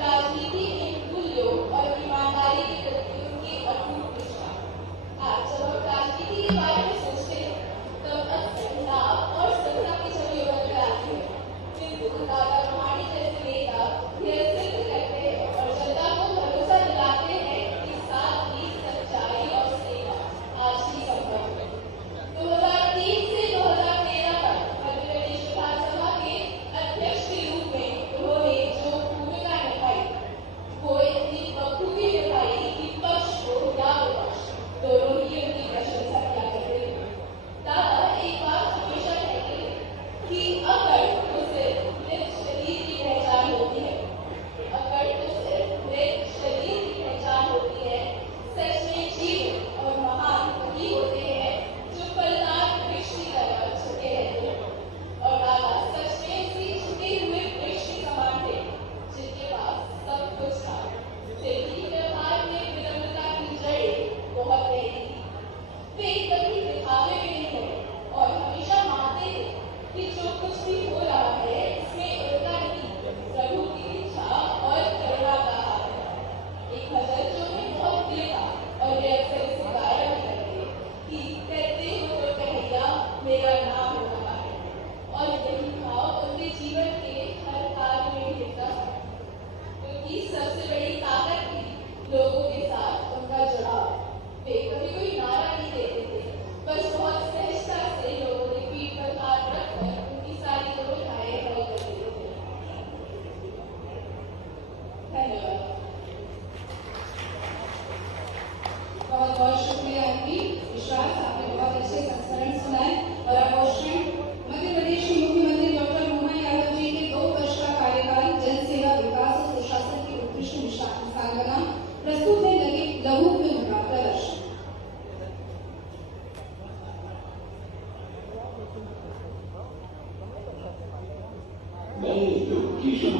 राजनीति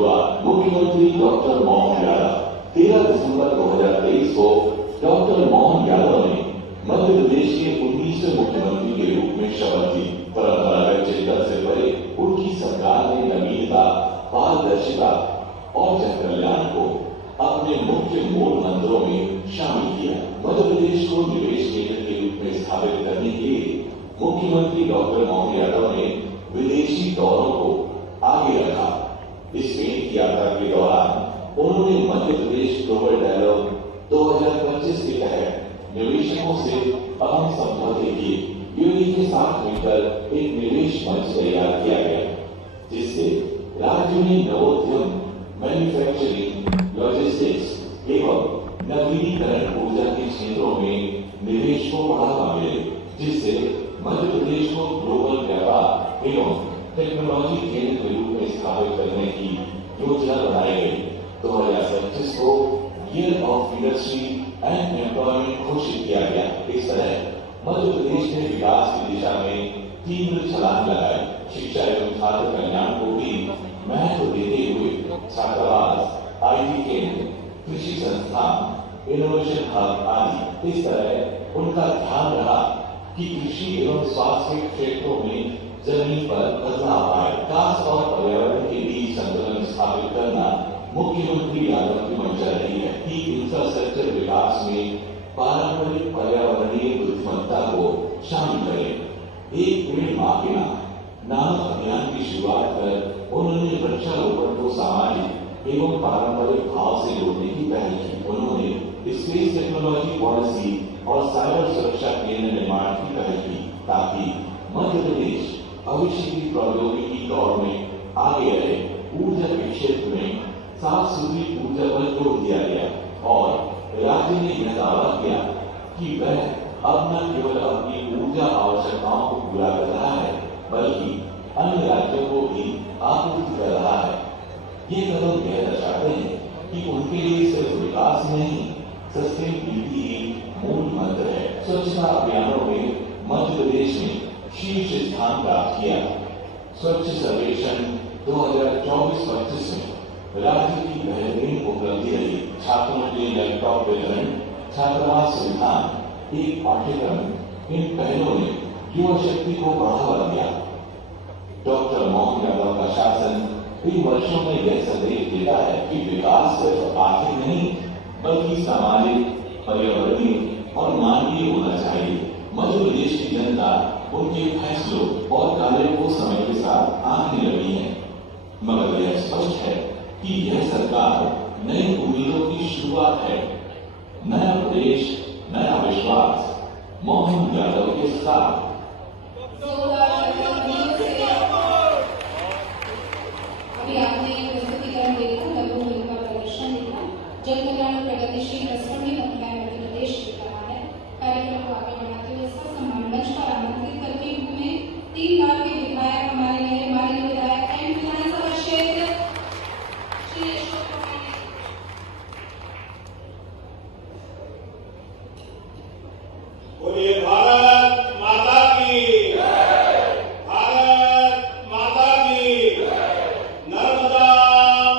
शुरुआत मुख्यमंत्री डॉक्टर मोहन यादव 13 दिसंबर 2023 को डॉक्टर मोहन यादव ने मध्य प्रदेश के 19वें मुख्यमंत्री के रूप में शपथ ली। परंपरागत चिंतन से परे उनकी सरकार ने नवीनता, पारदर्शिता और जन कल्याण को अपने मुख्य मूल मंत्रों में शामिल किया। मध्य प्रदेश को निवेश केंद्र के रूप में स्थापित करने के लिए मुख्यमंत्री डॉक्टर मोहन यादव ने विदेशी दौरों को आगे रखा। इस पेंट यात्रा के दौरान उन्होंने मध्य प्रदेश ग्लोबल डायलॉग 2025 के तहत निवेशकों से अहम समझौते किए। यूएई के साथ मिलकर एक निवेश मंच तैयार किया गया, जिससे राज्य में नवोद्यम, मैन्युफैक्चरिंग, लॉजिस्टिक्स एवं नवीनीकरण ऊर्जा के क्षेत्रों में निवेश को बढ़ावा मिले, जिससे मध्य प्रदेश को ग्लोबल व्यापार एवं टेक्नोलॉजी केंद्र के रूप में स्थापित करने की योजना बनाई गई। 2025 को year of industry and employment घोषित किया गया। इस तरह मध्य प्रदेश ने विकास की दिशा में तीव्र छलांग लगाई। शिक्षा एवं छात्र कल्याण को भी महत्व देते हुए छात्रावास, आईटी केंद्र, कृषि संस्थान, इनोवेशन हब आदि। इस तरह उनका ध्यान रहा कि कृषि एवं स्वास्थ्य के क्षेत्रों में जमीन पर बदलाव आए। विकास और पर्यावरण के बीच संतुलन स्थापित करना मुख्यमंत्री यादव की मंशा रही है कि इंफ्रास्ट्रक्चर विकास में पारंपरिक पर्यावरणीय बुद्धिमत्ता को शामिल करें। एक पेड़ मां के नाम अभियान की शुरुआत कर उन्होंने वृक्षारोपण को सामाजिक एवं पारंपरिक भाव से जोड़ने की पहल की। उन्होंने स्पेस टेक्नोलॉजी पॉलिसी और साइबर सुरक्षा केंद्र निर्माण की पहल की, ताकि मध्य प्रदेश भविष्य की प्रौद्योगिकी दौर में आगे रहे। ऊर्जा के क्षेत्र में साफ सुथरी ऊर्जा पर जोर दिया गया और राज्य ने यह दावा किया कि वह अब न केवल अपनी ऊर्जा आवश्यकताओं को पूरा कर रहा है, बल्कि अन्य राज्यों को भी आपूर्ति कर रहा है। ये कदम यह दर्शाते हैं कि उनके लिए सिर्फ विकास नहीं, सस्टेनेबिलिटी ही मूल मंत्र है। स्वच्छता अभियानों में मध्य प्रदेश ने शीर्ष स्थान प्राप्त किया। स्वच्छ सर्वेक्षण 2024-25 में राज्य की बेहतरीन उपलब्धि रही। छात्रों के लैपटॉप वितरण, छात्रावास सुविधा, एक पाठ्यक्रम, इन पहलों ने युवा शक्ति को बढ़ावा दिया। डॉक्टर मोहन यादव का शासन इन वर्षों में यह संदेश देता है कि विकास सिर्फ आर्थिक नहीं, बल्कि सामाजिक, पर्यावरणीय और मानवीय होना चाहिए। मध्य प्रदेश की जनता उनके फैसलों और कार्यों को समय के साथ आंकने लगी है, मगर यह स्पष्ट है कि यह सरकार नई उम्मीदों की शुरुआत है। नया प्रदेश, नया विश्वास, मोहन यादव के साथ। अभी आपने प्रस्तुतिकरण देखा, लघु फिल्म का प्रदर्शन देखा। जन कल्याण प्रगतिशील राष्ट्रीय अभियान मध्य प्रदेश दिख रहा है। कार्यक्रम को आगे बढ़ाते हुए सम्मान मंच पर आमंत्रित करते हुए 3 बार के विधायक हमारे नए माननीय विधायक एंड विधानसभा क्षेत्र श्री अशोक कुमार। बोलिए भारत माता की, भारत माता की, नर्मदा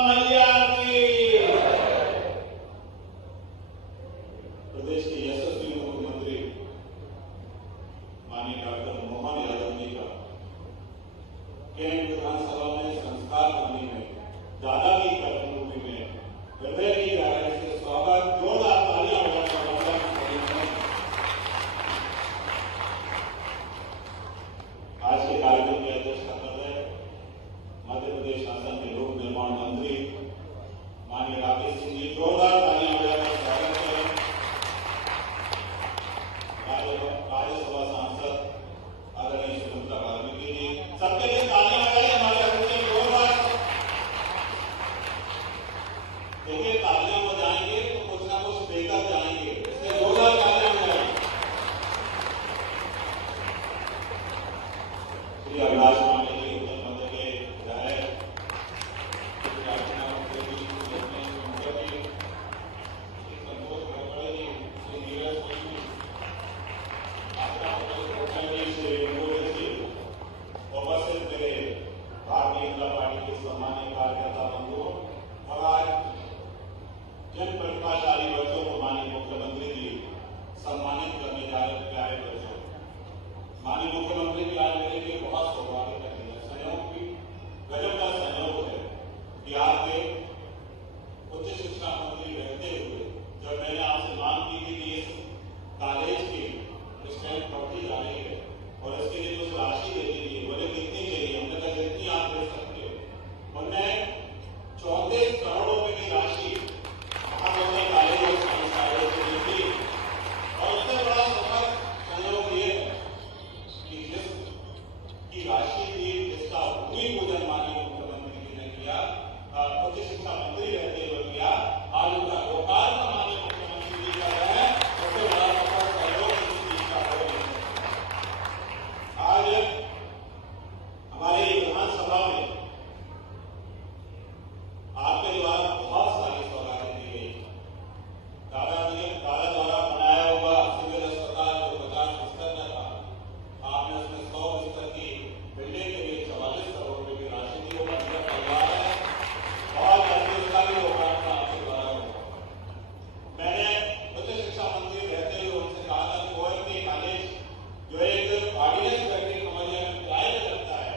मैया की। प्रदेश के यशस्वी मुख्यमंत्री माननीय डॉक्टर मोहन यादव जी का केंद्र विधानसभा में संस्कार करने में, दादागी करने में हृदय की गहराई से स्वागत, जोरदार तालियां बजाकर आज के कार्यक्रम की अध्यक्षता कर रहे मध्य प्रदेश शासन के लोक निर्माण मंत्री माननीय राकेश सिंह जी, जोरदार तालियां बजाकर स्वागत करें। राज्यसभा सांसद आदरणीय सुमित्रा वाल्मीकि जी, सबके लिए तालियां बजाइए हमारे अध्यक्ष जोरदार। देखिए, तालियां बजाएंगे तो कुछ ना कुछ देकर जाएंगे, इसलिए जोरदार तालियां बजाएं। श्री अविनाश पांडे जी, उत्तर मध्य के विधायक, संतोष गड़करी जी, श्री नीरज जी, उपस्थित मेरे भारतीय जनता पार्टी के सम्मानित कार्यकर्ता बंधुओं, उच्च शिक्षा मंत्री रहते हुए जब मैंने आपसे मांग की थी कि इस कॉलेज की स्ट्रेंथ बढ़ती जा रही है और इसके लिए कुछ राशि दे दीजिए, बोले कितनी चाहिए, हमने कहा जितनी आप दे सकते हो। उन्होंने 34 करोड़ रुपए की राशि महात्मा कॉलेज और साइंस कॉलेज के लिए दी। और उससे बड़ा सफल संयोग ये है कि जिसकी राशि थी, जिसका भूमि पूजन माननीय मुख्यमंत्री जी ने किया, उच्च शिक्षा मंत्री रहते हुए किया, आज उनका लोकार्पण माननीय मुख्यमंत्री जी कर रहे हैं। उससे बड़ा सफल सहयोग किसी चीज का हो नहीं सकता। आज हमारे विधानसभा में आपके द्वारा बहुत सारी सौगातें दी गई। दादा द्वारा बनाया हुआ सिविल अस्पताल जो 50 बिस्तर का था, आपने उसमें 100 बिस्तर की बिल्डिंग के लिए 44 करोड़ रुपए की राशि दी। वो बंजर परिवार है, बहुत जल्दी उसका भी लोकार्पण आपके द्वारा होगा। मैंने उच्च शिक्षा मंत्री रहते हुए उनसे कहा था कि OMT कॉलेज जो एक ऑर्डिनेंस फैक्ट्री कमरिया में किराए पे लगता है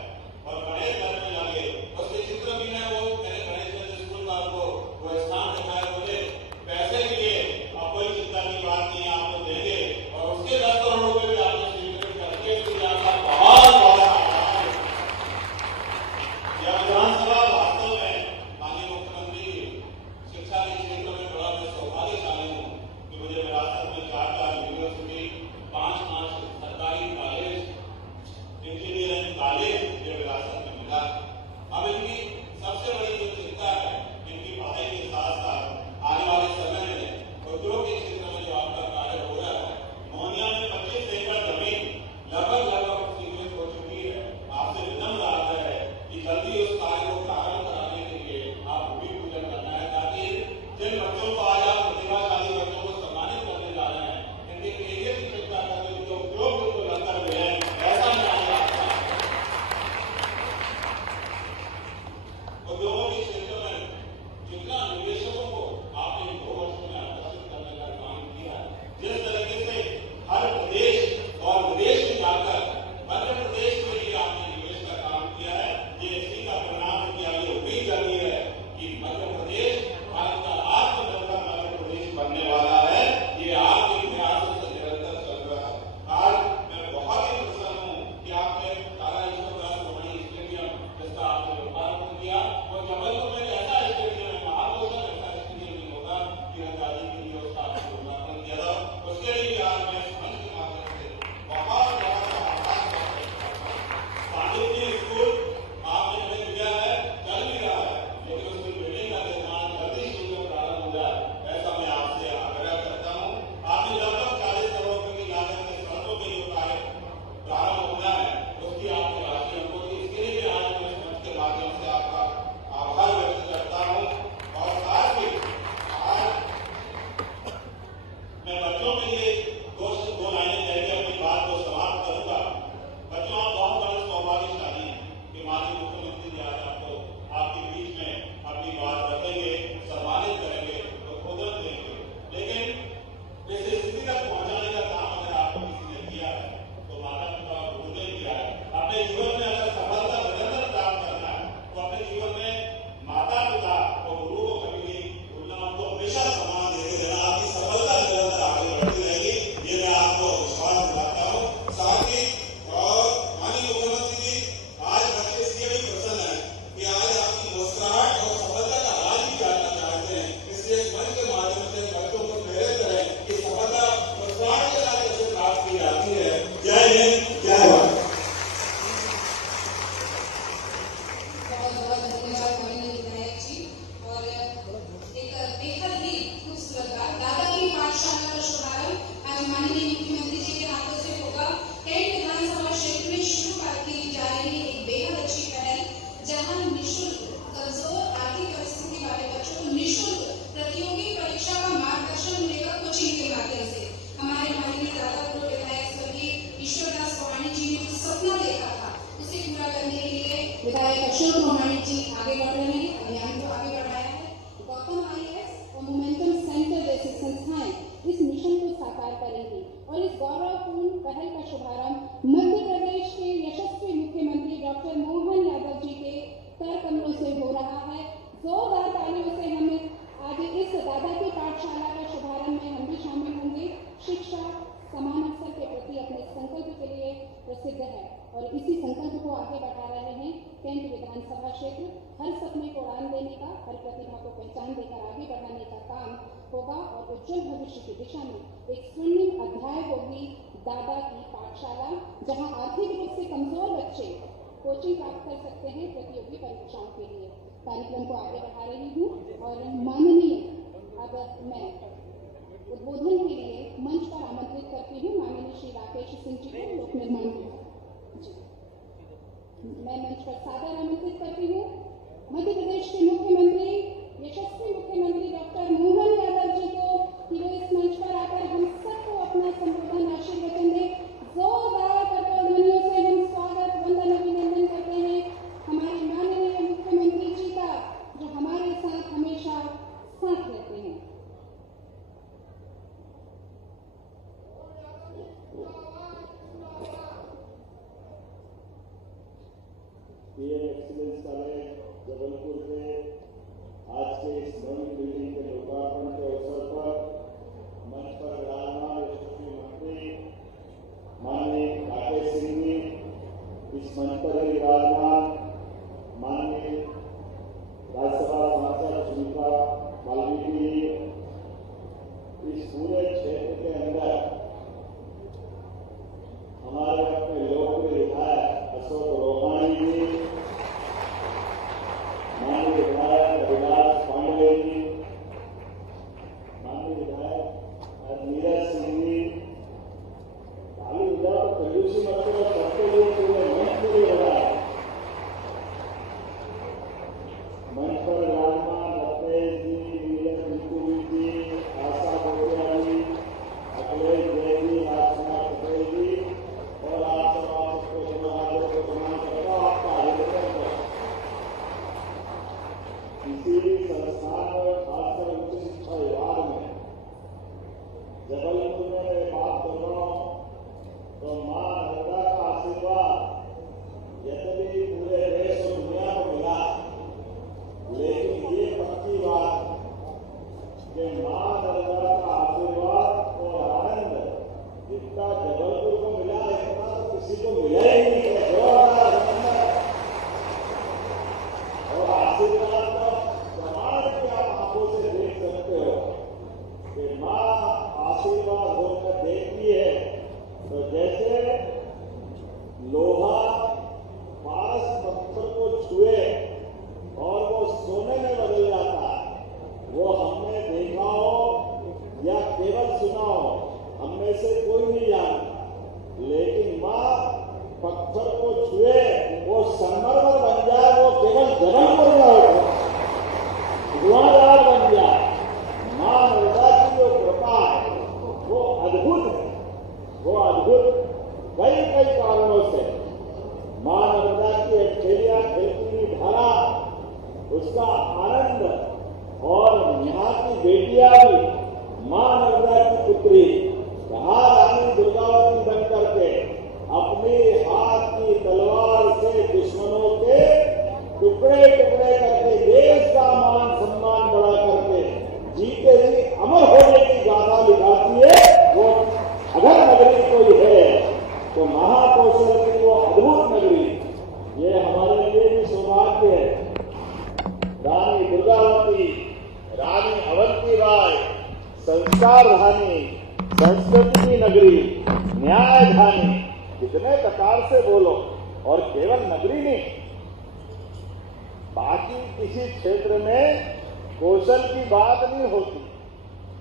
और गणेश घर में लगे, उसके चित्र भी है, वो मैंने गणेश स्कूल का आपको वो स्थान दिखाया। मुझे पैसे के लिए अब कोई चिंता की बात नहीं, आपको देंगे और उसके 10 करोड़ रुपए भी आपने स्वीकृत करके इसलिए आपका बहुत बहुत आभार। यह विधानसभा वास्तव में माननीय मुख्यमंत्री जी शिक्षा के क्षेत्र में बड़ा मैं सौभाग्यशाली हूँ कि मुझे विरासत में 4 यूनिवर्सिटी, 5 सरकारी कॉलेज, इंजीनियरिंग कॉलेज जो विरासत में मिला। अब इनकी सबसे बड़ी जो चिंता है, इनकी पढ़ाई के साथ साथ आने वाले समय में उद्योग के क्षेत्र में जो आपका कार्य हो रहा है, मोहनिया में 25 एकड़ जमीन लगभग स्वीकृत हो चुकी है। आपसे विनम्र आग्रह है कि जल्दी उस कार्य को प्रारंभ कराने के लिए आप भूमि पूजन करना है, ताकि जिन बच्चों को आज आप प्रतिभाशाली बच्चों को सम्मानित करने जा रहे हैं, इनके करियर की चिंता करते हुए जो उद्योग को लंकर हुए हैं, ऐसा मैं आज आपका उद्योगों के क्षेत्र में जितना निवेशकों को आपने 2 वर्षों में आकर्षित करने का काम किया है, जिस तरीके से हर प्रदेश और विदेश में जाकर मध्य प्रदेश में भी आपने निवेश का काम किया है, ये इसी का परिणाम है कि अभी उम्मीद करनी है कि मध्य प्रदेश भारत का आत्मनिर्भर मध्य प्रदेश बनने वाला है। ये आपके प्रयासों से निरंतर चल रहा है। आज मैं बहुत ही प्रसन्न हूँ कि आपने दादा ईश्वरदास रोहिणी स्टेडियम जिसका आपने लोकार्पण किया, और जबलपुर में ऐसा स्टेडियम है, महाबलेश्वर ऐसा स्टेडियम नहीं होगा कि आजादी के लिए उसका आपने लोकार्पण किया था। उसके लिए भी आज मैं मंच के माध्यम से बहुत बहुत आभार व्यक्त करता हूँ। पांडित्य स्कूल आपने हमें दिया है, चल भी रहा है, लेकिन उसकी बिल्डिंग का निर्माण जल्दी शीघ्र प्रारंभ हो जाए, ऐसा मैं आपसे आग्रह करता हूँ। आपने लगभग 40 करोड़ रुपए की लागत से सड़कों के जो कार्य प्रारंभ होना है, उसकी आपकी राशि हमको दी। इसके लिए भी आज मैं इस मंच के माध्यम से आपका आभार व्यक्त करता हूँ। और साथ ही आज मैं बच्चों के लिए 2 लाइनें कहकर अपनी बात को समाप्त करूंगा। बच्चों, आप बहुत बड़े सौभाग्यशाली हैं कि माननीय मुख्यमंत्री जी आज आपको आपके बीच में अपनी बात रखेंगे, सम्मानित करेंगे, उद्बोधन देंगे। लेकिन इस स्थिति तक पहुंचाने का काम अगर आपको किसी ने किया है तो माता पिता और गुरु ने किया है। अपने जीवन में अगर सफलता निरंतर प्राप्त करना है तो अपने जीवन में माता पिता और गुरु को कभी नहीं भूलना, उनको हमेशा सम्मान देते रहना। आपकी सफलता निरंतर आगे बढ़ती रहेगी, ये मैं आपको विश्वास दिलाता हूँ। साथ ही और माननीय मुख्यमंत्री जी आज बच्चे इसलिए भी प्रसन्न है कि आज आपकी मुस्कुराहट और सफलता का राज भी जानना चाहते हैं, इसलिए इस मंच के माध्यम से बच्चों को प्रेरित करें कि सफलता मुस्कुराहट के साथ कैसे प्राप्त की जाती है। जय हिंद, जय भारत। बहुत बहुत धन्यवाद माननीय विधायक जी। और एक बेहद ही खूबसूरत बात, दादा की पाठशाला का शुभारंभ आज माननीय मुख्यमंत्री जी के हाथों से होगा। कैंट विधानसभा क्षेत्र में शुरू की जा रही एक बेहद अच्छी पहल, जहां निःशुल्क कमजोर आर्थिक परिस्थिति वाले बच्चों को निःशुल्क प्रतियोगी परीक्षा का मार्गदर्शन मिलेगा कोचिंग के माध्यम से। हमारे माननीय दादा पूर्व विधायक स्वर्गीय ईश्वरदास रोहाणी जी ने जो सपना देखा था, उसे पूरा करने के लिए विधायक अशोक रोहाणी जी आगे बढ़ रहे हैं, अभियान को आगे बढ़ाया है। गौतम IAS और मोमेंटम सेंटर जैसी संस्थाएं इस मिशन को साकार करेंगी और इस गौरवपूर्ण पहल का शुभारंभ मध्य प्रदेश के यशस्वी मुख्यमंत्री डॉक्टर मोहन यादव जी के कर कमलों से हो रहा है। जोरदार तालियों से हमें आगे समान अवसर के प्रति अपने संकल्प के लिए प्रसिद्ध है और इसी संकल्प को आगे बढ़ा रहे हैं। कैंट विधानसभा क्षेत्र हर सपने को उड़ान देने का, हर प्रतिभा को पहचान देकर आगे बढ़ाने का काम होगा और उज्जवल भविष्य की दिशा में एक स्वर्णिम अध्याय होगी दादा की पाठशाला, जहां आर्थिक रूप से कमजोर बच्चे कोचिंग प्राप्त कर सकते हैं प्रतियोगी परीक्षाओं के लिए। कार्यक्रम को आगे बढ़ा रही हूँ और माननीय अब मैं उद्बोधन के लिए मंच पर आमंत्रित करती हूँ माननीय श्री राकेश सिंह जी को, लोक निर्माण जी। मैं मंच पर सादर आमंत्रित करती हूँ मध्य प्रदेश के मुख्यमंत्री, यशस्वी मुख्यमंत्री डॉक्टर मोहन यादव जी को कि वो इस मंच पर आकर हम सबको अपना संबोधन आशीर्वचन दे। जोरदार करताल ध्वनियों से हम स्वागत वंदन अभिनंदन करते हैं हमारे माननीय मुख्यमंत्री जी का, जो हमारे साथ हमेशा साथ रहते हैं। पीएम एक्सीलेंस कॉलेज जबलपुर के आज के इस नई बिल्डिंग के लोकार्पण के अवसर पर मंच पर विराजमान यशस्वी मंत्री माननीय राकेश सिंह जी, इस मंच पर ही विराजमान माननीय राज्यसभा सांसद सुनीता वाल्मीकि जी, इस पूरे क्षेत्र के अंदर हमारे अपने लोकप्रिय विधायक अशोक रोहानी जी, माननीय विधायक अभिलाष पांडे जी, माननीय विधायक नीरज सिंह जी, ताली बजाओ तो कंजूसी मत करो, सबके लिए पूरे मंच के लिए बजाओ। मंच पर विराजमान रत्नेश जी, नीरज बिल्कुल जी, आशा गोटिया जी, अखिलेश जैन जी, राजकुमार पटेल जी और आप सबको समाज को प्रणाम करता हूं। आपका अभिनंदन करता हूं। किसी संस्थान और खासकर उच्च शिक्षा विभाग में जबलपुर में मैं बात कर रहा हूं तो मां नर्मदा का आशीर्वाद यद्यपि पूरे देश और दुनिया को मिला, लेकिन ये पक्की बात कि मां नर्मदा का आशीर्वाद और आनंद जितना जबलपुर को मिला इतना तो किसी को मिला ही नहीं है। और आशीर्वाद का प्रमाण भी आप आंखों से देख सकते हो कि मां आशीर्वाद होकर देखती है तो जैसे लोहा पारस पत्थर को छुए और वो सोने में बदल जाता है, वो हमने देखा हो या केवल सुना हो, हम में से कोई नहीं जानता, लेकिन मां पत्थर को छुए वो संगमरमर बन जाए, वो केवल जबलपुर में हो, धुआंधार बन जाए। मां नर्मदा की जो कृपा है वो अद्भुत है, वो अद्भुत कई कई कारणों से। मां नर्मदा की अकेलिया खेलती हुई धारा, उसका आनंद और यहाँ की बेटियां भी मां नर्मदा की पुत्री कहा रानी दुर्गावती बन करके अपने हाथ की तलवार से दुश्मनों के टुकड़े टुकड़े करके देश का मान सम्मान बढ़ा करके जीते जी अमर होने की गाथा लिखाती है। वो अगर नगरी कोई है तो महाकौशल की वो अद्भुत नगरी, ये हमारे लिए भी सौभाग्य है। रानी दुर्गावती, रानी अवंती राय, संस्कार धानी, संस्कृति की नगरी, न्याय धानी, कितने प्रकार से बोलो। और केवल नगरी नहीं, बाकी किसी क्षेत्र में कौशल की बात नहीं होती।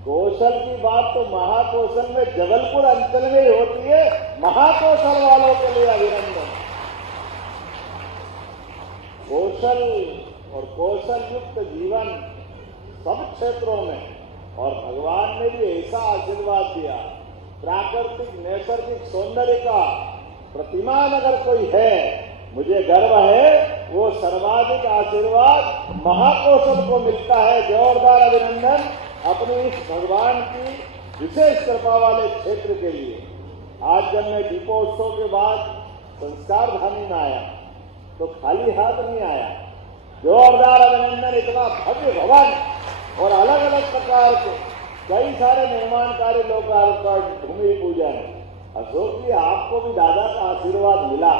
कौशल की बात तो महाकौशल में जबलपुर अंचल में ही होती है। महाकौशल वालों के लिए अभिनंदन। कौशल और कौशल युक्त जीवन सब क्षेत्रों में, और भगवान ने भी ऐसा आशीर्वाद दिया। प्राकृतिक नैसर्गिक सौंदर्य का प्रतिमान अगर कोई है, मुझे गर्व है वो सर्वाधिक आशीर्वाद महाकौशल को मिलता है। जोरदार अभिनंदन अपनी इस भगवान की विशेष कृपा वाले क्षेत्र के लिए। आज जब मैं दीपोत्सव के बाद संस्कार धानी में आया तो खाली हाथ नहीं आया। जोरदार अभिनंदन। इतना भव्य भवन और अलग अलग प्रकार के कई सारे निर्माण कार्य, लोकार्पण, भूमि पूजन। अशोक जी, आपको भी दादा का आशीर्वाद मिला।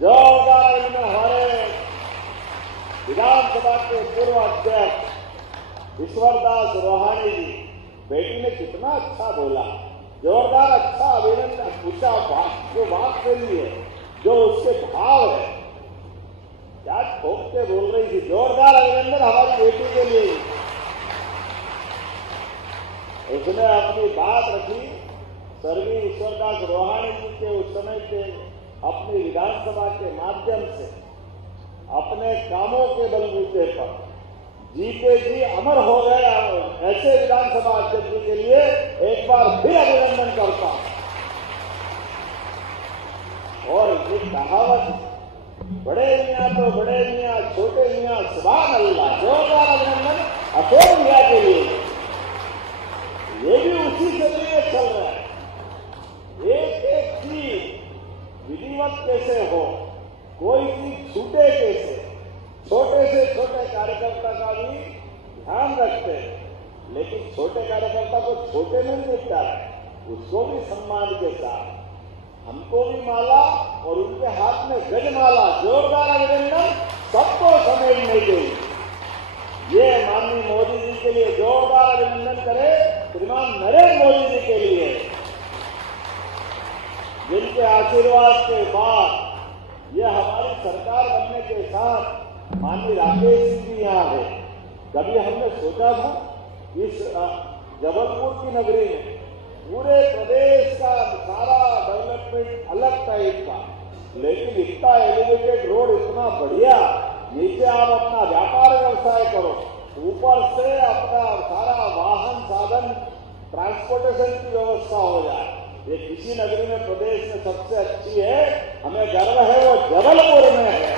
जोरदार इनमें हमारे विधानसभा के पूर्व अध्यक्ष ईश्वरदास रोहानी जी, बेटी ने कितना अच्छा बोला, जोरदार अच्छा अभिनंदन। उसका जो बात के लिए जो उसके भाव है, क्या ठोक के बोल रही थी। जोरदार अभिनंदन हमारी बेटी के लिए। उसने अपनी बात रखी। स्वर्गीय ईश्वरदास रोहानी जी के उस समय के अपनी विधानसभा के माध्यम से अपने कामों के बलबूते पर जीते जी अमर हो गए। ऐसे विधानसभा अध्यक्ष जी के लिए एक बार फिर अभिनंदन करता हूं। और ये कहावत, बड़े मियां तो बड़े मियां, छोटे मियां सुभान अल्लाह। जोरदार अभिनंदन अशोक भैया के लिए। ये भी उसी से लिए चल रहा है। एक एक चीज विधिवत कैसे हो, कोई चीज छूटे कैसे, छोटे से छोटे कार्यकर्ता का भी ध्यान रखते हैं। लेकिन छोटे कार्यकर्ता को छोटे में निपटा है, उसको भी सम्मान के साथ, हमको भी माला और उनके हाथ में गजमाला। जोरदार अभिनंदन सबको समेटने के लिए। ये माननीय मोदी जी के लिए जोरदार अभिनंदन करें। श्रीमान नरेंद्र मोदी जी के लिए, जिनके आशीर्वाद के बाद यह हमारी सरकार बनने के साथ माननीय राकेश सिंह जी यहाँ है। कभी हमने सोचा था इस जबलपुर की नगरी में पूरे प्रदेश का सारा डेवलपमेंट अलग टाइप का, लेकिन इतना एलिवेटेड रोड, इतना बढ़िया, नीचे आप अपना व्यापार व्यवसाय करो, ऊपर से अपना सारा वाहन साधन ट्रांसपोर्टेशन की व्यवस्था हो जाए। ये किसी नगरी में प्रदेश में सबसे अच्छी है। हमें गर्व है वो जबलपुर में है।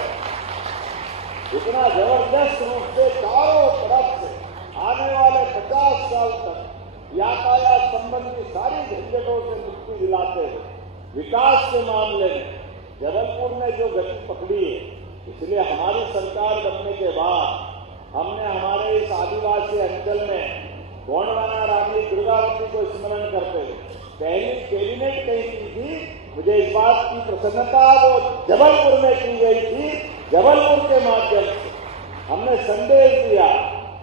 इतना जबरदस्त रूप से चारों तरफ से आने वाले 50 साल तक यातायात संबंधी सारी झंझटों से मुक्ति दिलाते हुए विकास के मामले में जबलपुर ने जो गति पकड़ी है, इसलिए हमारी सरकार बनने के बाद हमने हमारे इस आदिवासी अंचल में गोंडवाना रानी दुर्गावती को स्मरण करते हुए पहली कैबिनेट कही की थी। मुझे इस बात की प्रसन्नता वो जबलपुर में की गई थी। जबलपुर के माध्यम से हमने संदेश दिया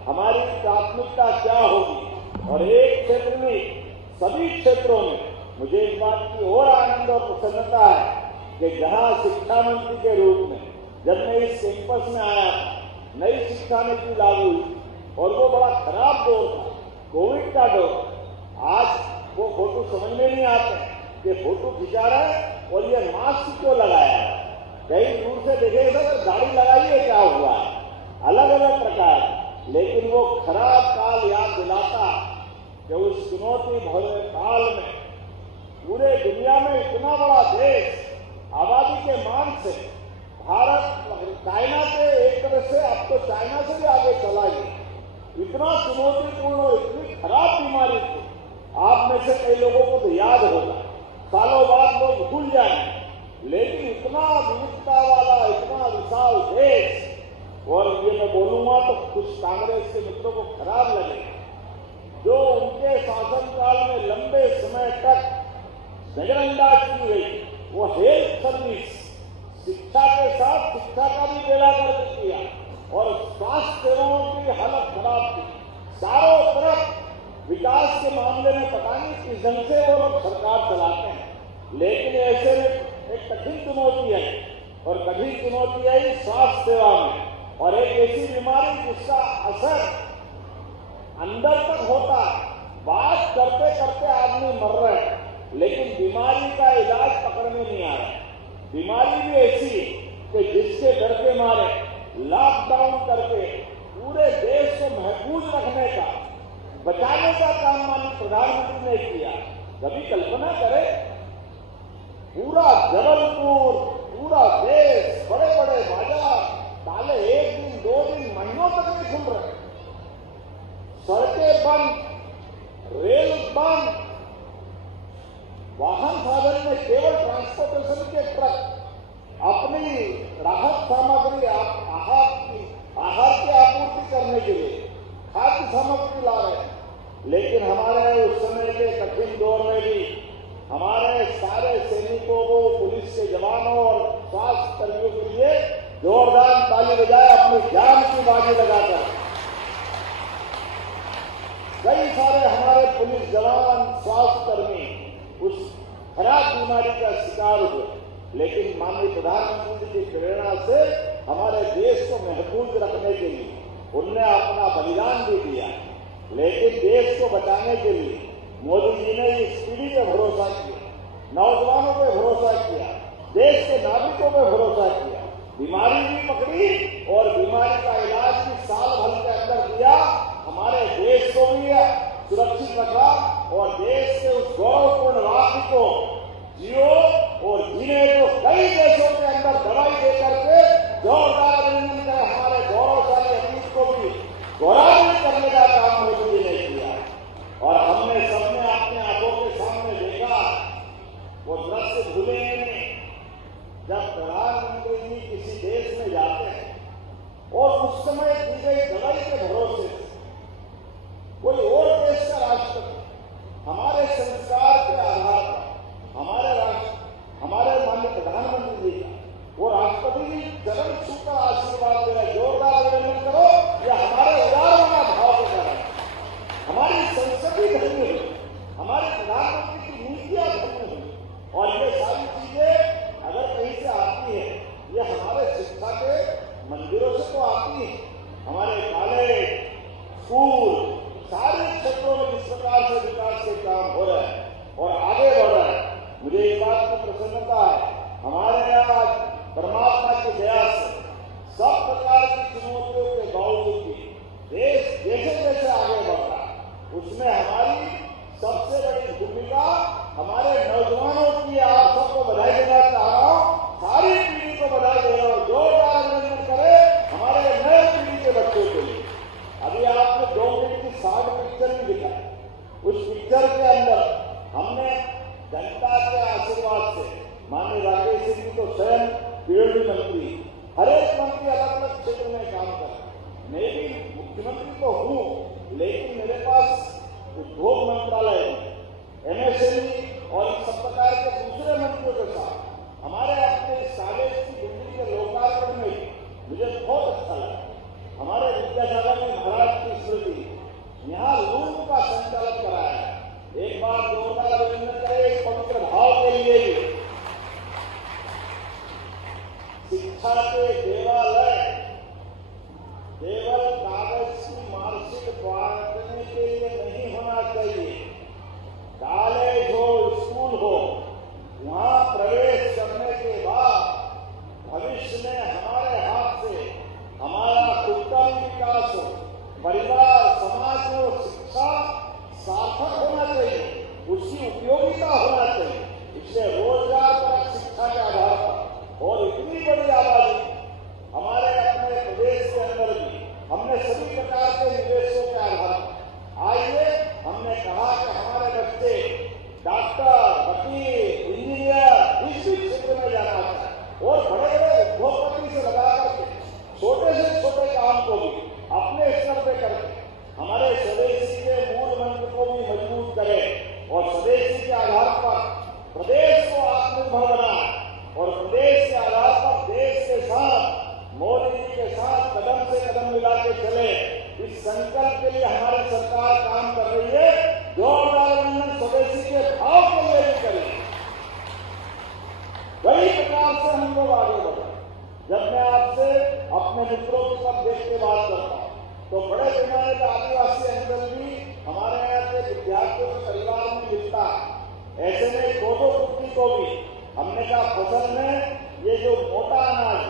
हमारी प्राथमिकता क्या होगी, और एक क्षेत्र में, सभी क्षेत्रों में मुझे इस बात की और आनंद और प्रसन्नता है कि जहां शिक्षा मंत्री के रूप में जब मैं इस कैंपस में आया, नई शिक्षा नीति लागू हुई और वो बड़ा खराब दौर था, कोविड का दौर। आज वो फोटो समझ में नहीं आते कि फोटो खिंचा रहा है और ये मास्क क्यों लगाया है। कहीं दूर से देखेगा तो गाड़ी लगाई है, क्या हुआ है, अलग अलग प्रकार। लेकिन वो खराब काल याद दिलाता कि उस चुनौती भरे काल में पूरे दुनिया में इतना बड़ा देश, आबादी के मान से भारत चाइना से एक तरह से अब तो चाइना से भी आगे चला गया। इतना चुनौतीपूर्ण और इतनी खराब बीमारी थी। आप में से कई लोगों को तो याद होगा, सालों बाद लोग भूल जाएंगे, लेकिन इतना विविधता वाला, इतना विशाल देश। और ये मैं बोलूंगा तो कुछ कांग्रेस के मित्रों को खराब लगेगा, जो उनके शासनकाल में लंबे समय तक नजरअंदाज की गई, वो हेल्थ सर्विस, शिक्षा के साथ शिक्षा का भी बेड़ा गर्क किया और स्वास्थ्य सेवाओं की हालत खराब थी। चारों तरफ विकास के मामले में पता नहीं किस ढंग से वो लोग सरकार चलाते हैं, लेकिन ऐसे में एक कठिन चुनौती है। और कठिन चुनौती आई स्वास्थ्य सेवा में, और एक ऐसी बीमारी जिसका असर अंदर तक होता है। बात करते करते आदमी मर रहे हैं, लेकिन बीमारी का इलाज पकड़ में नहीं आ रहा। बीमारी भी ऐसी कि जिसके डर के मारे लॉकडाउन करके पूरे देश को महफूज रखने का, बचाने का काम माननीय प्रधानमंत्री ने किया। कभी कल्पना करें, पूरा जबलपुर, पूरा देश, बड़े बड़े बाजार ताले, एक दिन, 2 दिन, महीनों तक नहीं खुल रहे, सड़कें बंद, रेल बंद, वाहन साधन में केवल ट्रांसपोर्टेशन के ट्रक अपनी राहत सामग्री, आहार की आपूर्ति करने के लिए खाद्य सामग्री ला रहे हैं। लेकिन हमारे उस समय के कठिन दौर में भी हमारे सारे सैनिकों को, पुलिस के जवानों और स्वास्थ्य कर्मियों के लिए जोरदार ताली बजाए, अपनी जान की बाजी लगाकर। कई सारे हमारे पुलिस जवान, स्वास्थ्य कर्मी उस खराब बीमारी का शिकार हुए, लेकिन माननीय प्रधानमंत्री की प्रेरणा से हमारे देश को महफूज रखने के लिए उनने अपना बलिदान भी दिया। लेकिन देश को बचाने के लिए मोदी जी ने इस पीढ़ी पे भरोसा किया, नौजवानों पे भरोसा किया, देश के नागरिकों पे भरोसा किया। बीमारी भी पकड़ी और बीमारी का इलाज भी साल भर के अंदर दिया। हमारे देश को भी सुरक्षित रखा और देश के उस गौरवपूर्ण राष्ट्र को जियो और जीने को कई देशों के अंदर दवाई देकर के जोरदार अभिनंदन कर हमारे गौरवशाली अतीत को भी गौरवान्वित करने का काम मोदी जी ने किया। और हमने सबने अपने आंखों के सामने देखा वो दृश्य भूले नहीं, जब प्रधानमंत्री जी किसी देश में जाते हैं और उस समय दी गई दवाई के भरोसे कोई और देश का राष्ट्रपति हमारे संस्कार के आधार पर हमारे माननीय प्रधानमंत्री जी का वो राष्ट्रपति जी चरण छूकर आशीर्वाद दे रहे, जोरदार अभिनंदन करो। यह हमारे उदारमना भाव के कारण, हमारी संस्कृति धन्य हुई, हमारे प्रधानमंत्री की नीतियां धन्य हुई। और ये सारी चीजें अगर कहीं से आती है, ये हमारे शिक्षा के मंदिरों से तो आती है। हमारे कॉलेज, स्कूल, सारे क्षेत्रों में जिस प्रकार से विकास के काम हो रहे हैं और आगे बढ़ रहे हैं, मुझे इस बात की प्रसन्नता है। हमारे यहाँ परमात्मा की दया से सब प्रकार की चुनौतियों के बावजूद भी देश जैसे जैसे आगे बढ़ रहा है, उसमें हमारी सबसे बड़ी भूमिका हमारे नौजवानों की। आप सबको बधाई देना चाह रहा हूँ, सारी पीढ़ी को बधाई दे रहा हूँ। जोरदार अभिनंदन करें हमारे नए पीढ़ी के बच्चों के लिए। अभी आपने 2 मिनट की शॉर्ट पिक्चर भी दिखाई। उस पिक्चर के अंदर हमने जनता के आशीर्वाद से, माननीय राकेश सिंह जी तो स्वयं पीएचडी मंत्री, हर एक मंत्री अलग अलग क्षेत्र में काम कर रहे हैं। मैं भी मुख्यमंत्री तो हूँ, लेकिन मेरे पास उद्योग मंत्रालय में एमएसएमई और सब प्रकार के दूसरे मंत्रियों के साथ हमारे अपने कॉलेज की बिल्डिंग के लोकार्पण में मुझे बहुत अच्छा लगा। हमारे विद्यासागर जी महाराज की स्मृति यहाँ लूट का संचालन कराया है। एक बार जोरदार अभिनंदन करें इस पवित्र भाव के लिए भी। शिक्षा के देवालय केवल कागज की मार्कशीट बांटने के लिए नहीं होना चाहिए। कॉलेज हो, स्कूल हो, वहां प्रवेश करने के बाद भविष्य में हमारे हाथ से हमारा खुद का भी विकास हो, परिवार समाज में शिक्षा सार्थक होना चाहिए, उसकी उपयोगिता होना चाहिए। इसलिए रोजगार पर शिक्षा के आधार पर और इतनी बड़ी आबादी हमारे अपने प्रदेश के अंदर भी हमने सभी प्रकार के निवेशों के आधार पर आइए हमने कहा कि हमारे बच्चे डॉक्टर, वकील, इंजीनियर इस भी क्षेत्र में जाना चाहिए और बड़े बड़े उद्योगपति से लगा करके छोटे से छोटे काम को भी अपने स्तर पे करके हमारे स्वदेशी के मूल मंत्र को भी मजबूत करें और स्वदेशी के आधार पर प्रदेश को आत्मनिर्भर बनाए और प्रदेश के आधार पर देश के साथ, मोदी जी के साथ कदम से कदम मिला के चले। इस संकल्प के लिए हमारी सरकार काम कर रही है। जोरदार अभिनंदन स्वदेशी के भाव के लिए भी करें। कई प्रकार से हम लोग आगे बढ़े। जब मैं आपसे अपने मित्रों की सब देख के बात करता हूँ तो बड़े पैमाने का आदिवासी अंचल भी हमारे यहाँ के विद्यार्थियों के परिवार में मिलता है। ऐसे में कोदो कुट्टी को भी हमने कहा फसल में ये जो मोटा अनाज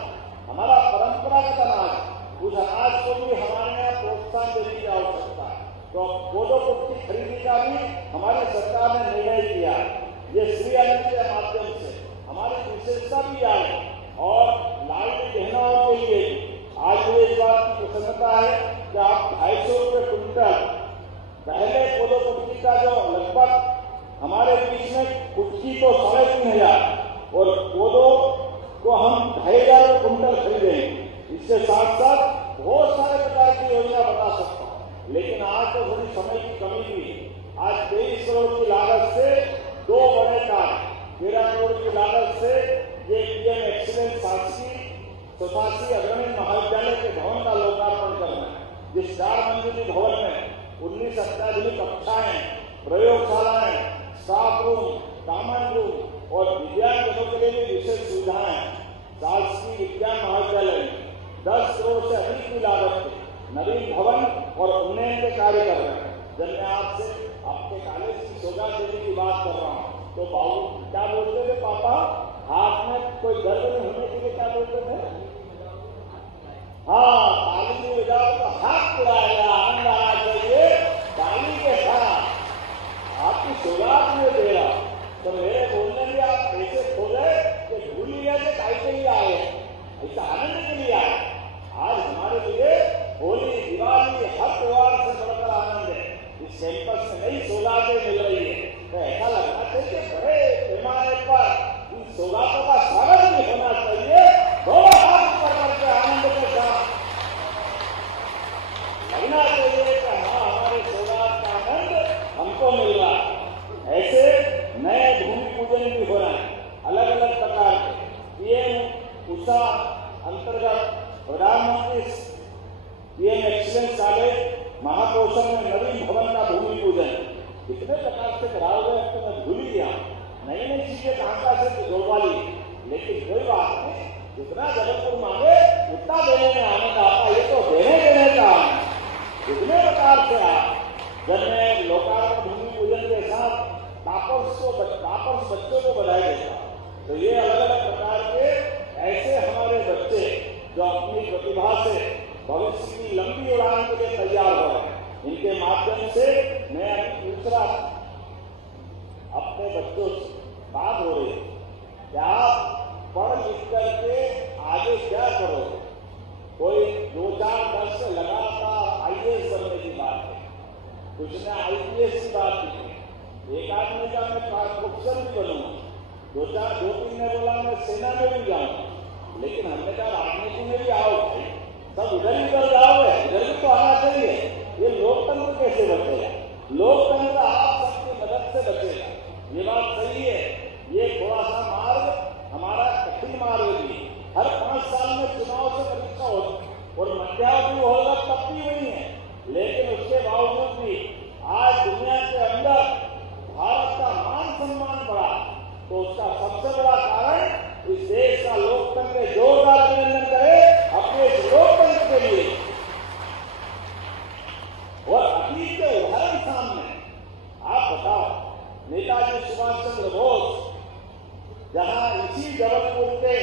हमारा परंपरागत अनाज, उस अनाज को भी हमारे यहाँ प्रोत्साहन देने की आवश्यकता है। तो कोदो कुट्टी खरीदी का भी हमारी सरकार ने निर्णय किया। ये श्री अन्न के माध्यम से हमारी विशेषता भी आई और लाडली बहनों के लिए आज मुझे इस बात की प्रसन्नता है कि आप 250 रुपये क्विंटल, पहले कोदो कुट्टी का जो लगभग हमारे बीच में कुट्टी तो 3,500 और कोदो को हम 2,500 क्विंटल खरीदेंगे। इसके साथ साथ बहुत सारे प्रकार की योजना बता सकता हूँ। लेकिन आज तो थोड़ी समय की कमी थी। आज 23 करोड़ की लागत से 2 बड़े कार्य, 13 करोड़ की लागत से ये पीएम एक्सीलेंस शासकीय अग्रणी महाविद्यालय के भवन का लोकार्पण करना है, जिस 4 मंजिली भवन में 19 अत्याधुनिक कक्षाएं, प्रयोगशालाएं, स्टाफ रूम, कॉमन रूम और दिव्यांगजनों के लिए भी विशेष सुविधाएं हैं। शासकीय विज्ञान महाविद्यालय में 10 करोड़ से अधिक की लागत से नवीन भवन और उन्नयन के कार्य कर रहे हैं। जब मैं आपसे आपके कॉलेज की सौगात देने की बात कर रहा हूँ तो बाबू क्या बोलते थे, पापा हाथ में कोई दर्द नहीं होने के लिए क्या बोलते थे? हाँ, ताली नहीं बजाओ तो हाथ पुराएगा, आनंद आना चाहिए ताली के साथ। आपकी सौगात में दे रहा तो मेरे बोलने में आप ऐसे खो गए कि भूल लिया कि काहे के लिए आए, ऐसा आनंद के लिए आए। आज हमारे लिए होली, दिवाली, हर त्योहार से बढ़कर आनंद है। इस कैंपस में नई सौगातें मिल रही है तो ऐसा लगना चाहिए बड़े पैमाने पर इन सौगातों का स्वागत भी होना चाहिए। दोनों हाथ ऊपर करके आनंद के साथ लगना चाहिए कि हाँ, हमारे सौगात का आनंद हमको मिल रहा है। ऐसे नए भूमि पूजन भी हो रहे हैं अलग अलग प्रकार के। पीएम उषा अंतर्गत प्रधानमंत्री पीएम एक्सीलेंस कॉलेज महाकौशल में नवीन भवन का भूमि पूजन कितने प्रकार से कराए गए तो मैं भूल ही गया। नई नई चीजें कहां से जोड़वा ली, लेकिन कोई बात नहीं, जितना जबलपुर मांगे उतना देने में आनंद आता। ये तो देने का कितने प्रकार से आया। जब मैं लोकार्पण भूमि पूजन के साथ टापर्स बच्चों को बधाई देता, तो ये अलग अलग प्रकार के ऐसे हमारे बच्चे जो अपनी प्रतिभा से भविष्य की लंबी उड़ान के लिए तैयार हो रहे हैं, इनके माध्यम से मैं अभी दूसरा अपने बच्चों से बात हो रही है कि आप पढ़ लिख करके आगे क्या करोगे। कोई 2-4 वर्ष से लगातार आईएएस बनने की बात है, कुछ ने आईपीएस की बात की, एक आदमी का मैं प्रोफेसर भी बनूंगा, 2-3 ने बोला मैं सेना में भी जाऊंगा, लेकिन हमने कहा राजनीति में भी आओ भाई, सब इधर ही उधर जाओगे, इधर भी तो आना चाहिए। ये लोकतंत्र कैसे बचेगा? लोकतंत्र आप सबकी मदद से बचेगा, ये बात सही है। ये थोड़ा सा मार्ग हमारा कठिन मार्ग भी, हर 5 साल में चुनाव से परीक्षा होती और मध्यावधि होगा तब भी नहीं है, लेकिन उसके बावजूद भी आज दुनिया के अंदर भारत का मान सम्मान बढ़ा, तो उसका सबसे बड़ा कारण इस देश का लोकतंत्र। जोरदार अभिनंदन करें अपने लोकतंत्र के लिए। और अतीत के उदाहरण सामने आप बताओ, नेताजी सुभाष चंद्र बोस जहां इसी जबलपुर के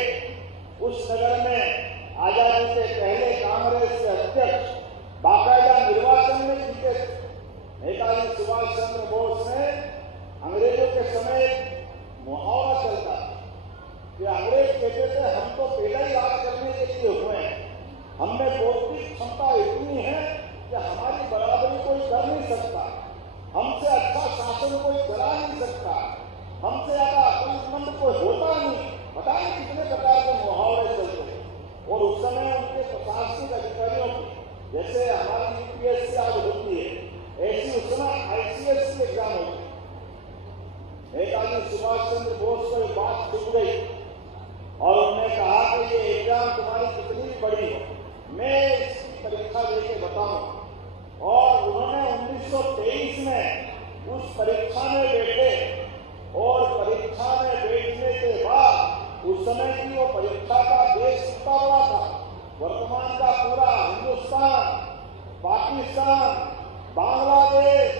उस नगर में आजादी से पहले कांग्रेस के अध्यक्ष बाकायदा निर्वाचन में जीते, नेताजी सुभाष चंद्र बोस ने अंग्रेजों के समय मुहावरा चलता कि अंग्रेज कहते थे हम तो पैदा ही राज करने के लिए हुए हैं, हमने बौद्धिक क्षमता इतनी है कि हमारी बराबरी कोई कर नहीं सकता, हमसे अच्छा शासन कोई चला नहीं सकता, हमसे ज्यादा अक्लमंद कोई होता नहीं। पता नहीं कितने प्रकार के मुहावरे चलते हैं। और उस समय उनके प्रशासनिक अधिकारियों की जैसे हमारी यूपीएससी आज होती है, ऐसी उस समय आईसीएस की एग्जाम होती है। नेताजी सुभाष चंद्र बोस को एक बात छुप गई और उन्होंने कहा कि ये एग्जाम तुम्हारी कितनी भी बड़ी हो, मैं इसकी परीक्षा लेके बताऊं। और उन्होंने 1923 में उस परीक्षा में बैठे और परीक्षा में बैठने के बाद उस समय की वो परीक्षा का देश कितना बड़ा था। वर्तमान का पूरा हिंदुस्तान, पाकिस्तान, बांग्लादेश,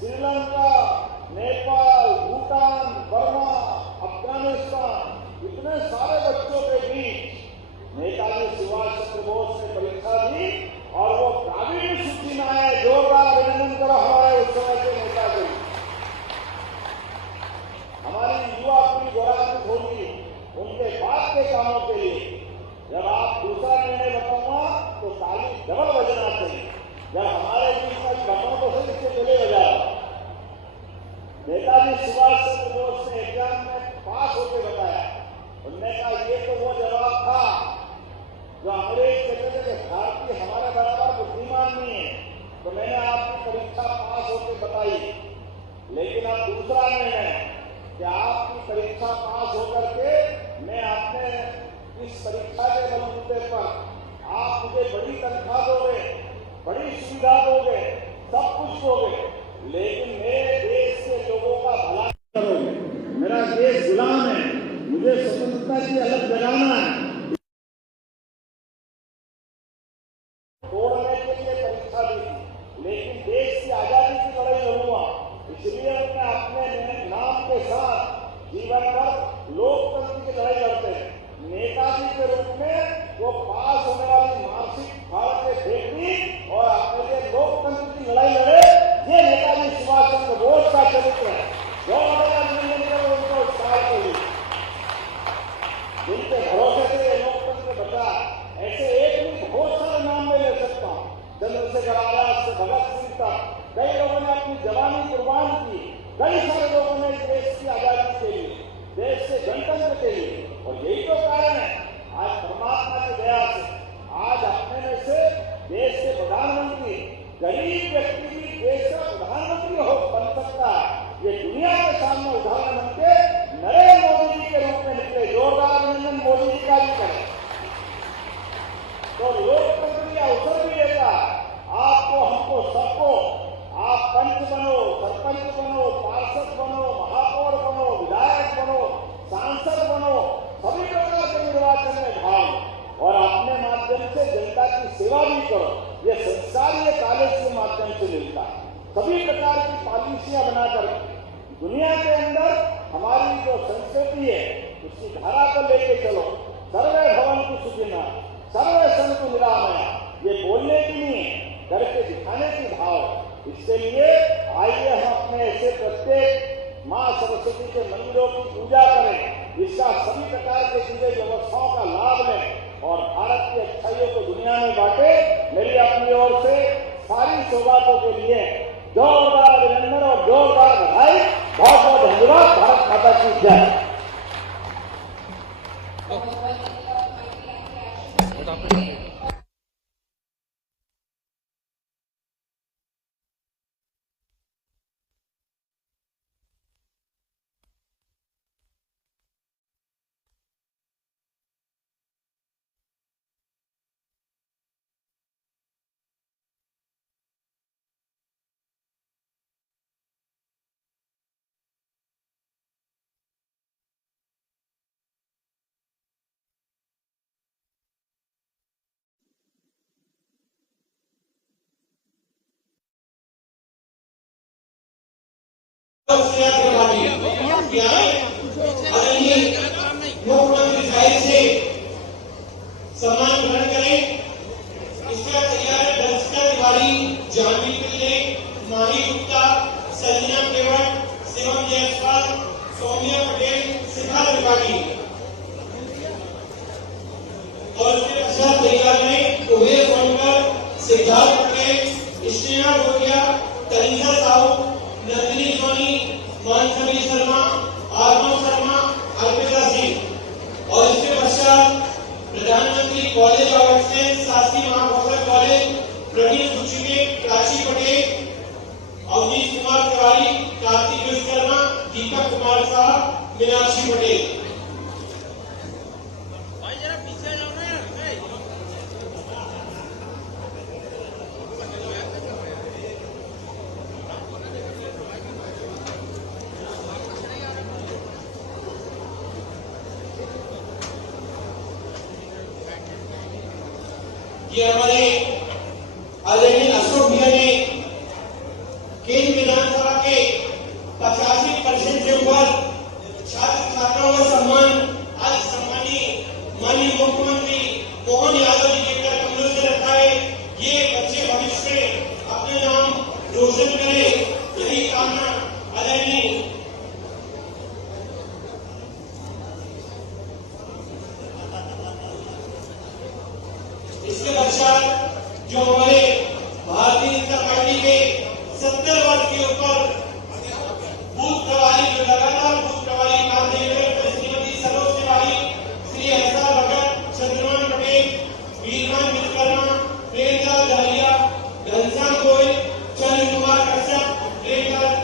श्रीलंका, नेपाल, भूटान, बर्मा, अफगानिस्तान, इतने सारे बच्चों के बीच नेताजी सुभाष चंद्र बोस ने परीक्षा दी और वो प्रावीण्य सूची में आए। जोरदार अभिनंदन करो हमारे उस समय के नेता को। हमारी युवा पीढ़ी गौरवान्वित होगी उनके बाद के कामों के लिए। जब आप दूसरा निर्णय बताऊंगा तो ताली डबल बजना चाहिए। जब हमारे बीच में बताऊं तो फिर इससे पहले बजाओ। नेताजी सुभाष चंद्र बोस ने एग्जाम में पास होकर बताया, उन्होंने कहा ये तो वो जवाब था जो अंग्रेज कहते थे कि भारतीय हमारे बराबर बुद्धिमान नहीं है, कि आपकी परीक्षा पास होकर के मैं आपने इस परीक्षा के बलबूते पर आप मुझे बड़ी तनख्वाह दोगे, बड़ी सुविधा दोगे, सब कुछ दोगे, लेकिन मेरे देश के लोगों का भला करोगे। मेरा देश गुलाम है, मुझे स्वतंत्रता की अलग जगाना है। तोड़ने के लिए परीक्षा दी थी, लेकिन देश की आजादी की लड़ाई लड़ूंगा, इसलिए मैं अपने नाम के साथ जीवन भर लोकतंत्र की लड़ाई लड़ते हैं। नेताजी के रूप में वो पास होने वाली मानसिक फाड़ के फेंक दी और अपने लिए लोकतंत्र की लड़ाई लड़े। ये नेताजी सुभाष चंद्र बोस का चरित्र है। जो उनको उत्साह के लिए जिनके भरोसे से ये लोकतंत्र बचा, ऐसे एक भी बहुत सारे नाम में ले सकता हूँ। चंद्रशेखर आजाद से भगत सिंह तक कई लोगों ने अपनी जवानी कुर्बान की, कई सारे लोगों ने देश की आजादी के लिए, देश के गणतंत्र के लिए, और यही तो कारण है आज परमात्मा की दया से आज अपने में से देश के प्रधानमंत्री, गरीब व्यक्ति भी देश का प्रधानमंत्री हो बन सकता है। ये दुनिया के सामने उदाहरण बन के नरेंद्र मोदी जी के रूप में निकले। जोरदार अभिनंदन मोदी जी का भी करें। तो लोकतंत्र का अवसर भी देता है आपको, हमको, सबको। आप पंच बनो, सरपंच बनो, पार्षद बनो, महापौर बनो, विधायक बनो, सांसद बनो, सभी प्रकार के निर्वाचन में भाग और अपने माध्यम से जनता की सेवा भी करो। ये संस्कार ये कॉलेज के माध्यम से मिलता है। सभी प्रकार की पॉलिसियां बनाकर दुनिया के अंदर हमारी जो संस्कृति है उसकी धारा को लेके चलो। सर्वे भवन्तु सुखिनः, सर्वे सन्तु निरामया, ये बोलने की नहीं है, करके दिखाने की भाव। इसके लिए आइए हम अपने ऐसे प्रत्येक माँ सरस्वती के मंदिरों की पूजा करें, इसका सभी प्रकार के चीजें व्यवस्थाओं का लाभ लें और भारत की अच्छाइयों को दुनिया में बांटे। मेरी अपनी ओर से सारी सौगातों के लिए जोरदार अभिनंदन और जोरदार बधाई। बहुत बहुत धन्यवाद। भारत माता की जय। मुख्यमंत्री साहिब से सम्मान ग्रहण करें। इसका तैयार है दर्शिका तिवारी, जानवी पिल्ले, माही गुप्ता, संजना केवट, शिवम जायसवाल, सौम्या पटेल, शिखा त्रिपाठी। और उसके पश्चात तैयार है उमेश सोनकर, सिद्धार्थ पटेल, स्नेहा गोटिया, तनिषा साहू, नंदिनी सोनी, मानसवी शर्मा, आर्नव शर्मा, अर्पिता सिंह। और इसके पश्चात प्रधानमंत्री कॉलेज ऑफ एक्सीलेंस शासकीय महाविद्यालय कॉलेज, प्रवीण सुचिके, प्राची पटेल, अवनीश कुमार तिवारी, कार्तिक विश्वकर्मा, दीपक कुमार साहब, मीनाक्षी पटेल। ये हमारे आदरणीय अशोक भैया ने केंद्र विधानसभा के 85% से ऊपर छात्र छात्राओं का सम्मान आज सम्मानीय माननीय मुख्यमंत्री मोहन यादव जी के कर कमलों से रखा है। ये बच्चे भविष्य में अपने नाम रोशन करें, यही कामना आदरणीय इसके पश्चात जो हमारे भारतीय जनता पार्टी के 70 वर्ष के ऊपर बूथ प्रभारी जो लगातार बूथ प्रभारी काम दे रहे हैं, श्रीमती सरोज तिवारी, श्री हर्षा भगत, चंद्रमान पटेल, वीरमान विश्वकर्मा, प्रेमलाल दहिया, घनश्याम गोयल, चंद्र कुमार कश्यप, प्रेमलाल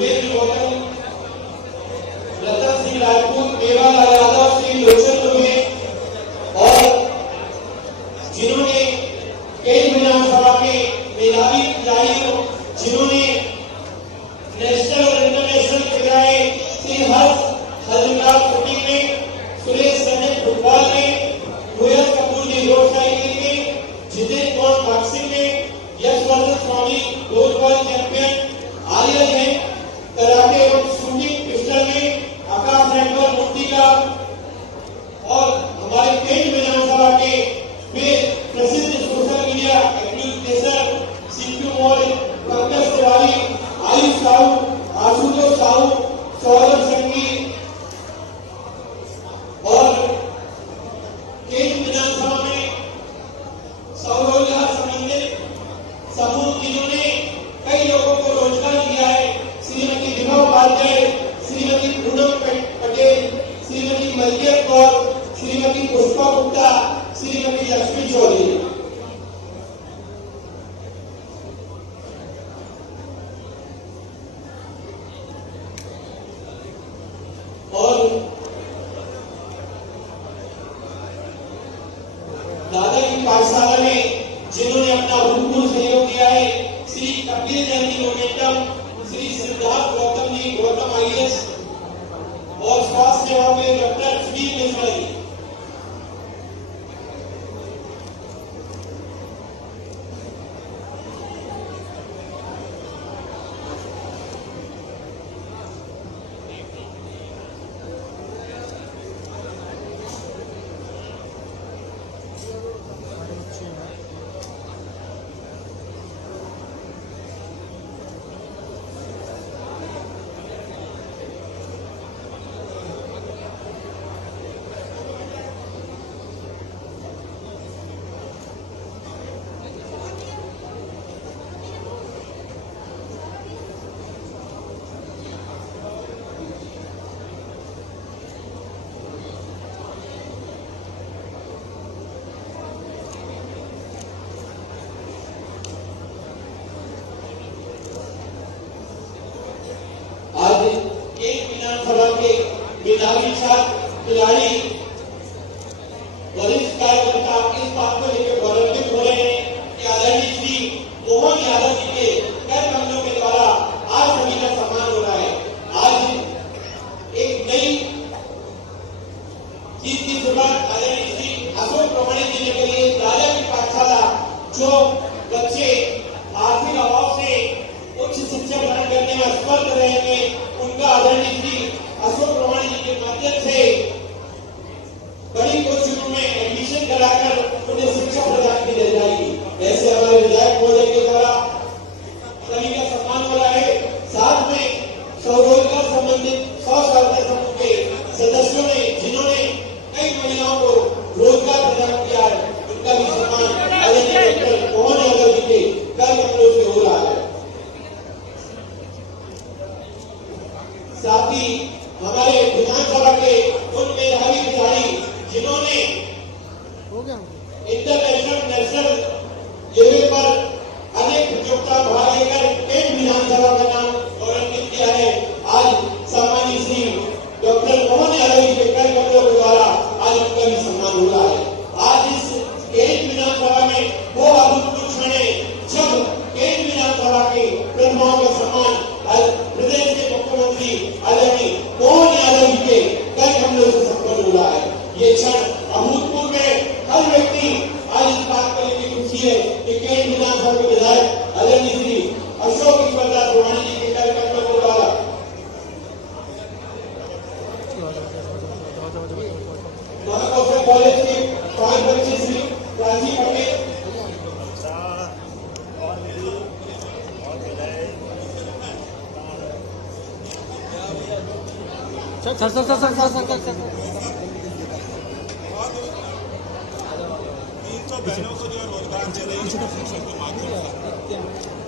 भूपेंद्र गौतम, रतन सिंह राजपूत, मेवालाल यादव, श्री लोचन दुबे और जिन्होंने केंद्र विधानसभा के मेधावी खिलाड़ियों, जिन्होंने नेशनल और इंटरनेशनल क्रीड़ाएं, श्री हर्ष हजमलाल शूटिंग में, सुरेश सैनिक फुटबॉल में, रोहित कपूर जी रोड साइकिल में, जितेंद्र कौर बॉक्सिंग में, यशवर्धन स्वामी रोज वर्ल्ड चैंपियन, आर्य जैन कराटे और शूटिंग पिस्टल में, आकाश रैंकर मूर्तिका और हमारे केंद्र विधानसभा के वे प्रसिद्ध social media activist CP Maurya, Pankaj Tiwari, Ayush Sahu, Ashutosh Sahu, Saurabh Sanghi और केंद्र विधानसभा में सौर ऊर्जा संबंधित समूह जिन्होंने कई लोगों को रोजगार दिया है, श्रीमती विभा उपाध्याय, श्रीमती पूनम पटेल, श्रीमती मलकियत कौर, श्रीमती पुष्पा गुप्ता, श्रीमती लक्ष्मी चौधरी। और दादा की पाठशाला में जिन्होंने अपना भूतपूर्व सहयोग किया है, श्री कपिल जैन मोमेंटम, श्री सिद्धार्थ गौतम जी, गौतम IAS और स्वास्थ्य सेवा में डॉक्टर सुनील मिश्रा जी। आज एक विधानसभा के मेधावी छात्र खिलाड़ी वरिष्ठ कार्यकर्ता इस बात को लेकर गौरवान्वित हो रहे हैं कि आदरणीय श्री मोहन यादव जी के कर कमलों के द्वारा आज सभी का सम्मान हो रहा है। आज एक नई चीज की शुरुआत आदरणीय श्री अशोक प्रमाणिक जी ने करी है। दादा की पाठशाला जो बच्चे आर्थिक अभाव से उच्च शिक्षा ग्रहण करने में असमर्थ रहेंगे, उनका आदरणीय श्री अशोक प्रमाणिक जी के माध्यम से बड़ी कोचिंगों में एडमिशन कराकर उन्हें शिक्षा प्रदान की जाएगी। ऐसे हमारे विधायक महोदय के द्वारा सभी का सम्मान हो रहा है। साथ में स्वरोजगार संबंधित 100 सहायता समूह के सदस्यों ने जिन्होंने कई महिलाओं को रोजगार प्रदान किया है, उनका भी सम्मान आदरणीय डॉक्टर मोहन यादव जी के कर कमलों से हो रहा है। साथ ही हमारे विधानसभा के उन मेधावी खिलाड़ी जिन्होंने इंटरनेशनल नेशनल लेवल पर अनेक प्रतियोगिता भाग लेकर केंद्र विधानसभा का नाम गौरवान्वित किया है। आज सम्मानित श्री डॉक्टर मोहन यादव जी के कर कमलों के द्वारा आज उनका भी सम्मान हो रहा है। आज इस केंद्र विधानसभा में वो अभूतपूर्व क्षण है जब केंद्र विधानसभा के प्रतिभाओं का सम्मान प्रदेश के मुख्यमंत्री आदरणीय मोहन यादव जी के कर कमलों से संपन्न हो रहा है। ये क्षण अभूतपूर्व है। हर व्यक्ति आज इस बात को लेकर खुशी है कि केंद्र विधानसभा के विधायक आदरणीय श्री अशोक प्रसाद प्रमाणिक जी के कर कमलों के द्वारा महाकौशल कॉलेज के 5 बच्चे श्री राजी पटेल बहनों को जो रोजगार दे रही है के माध्यम से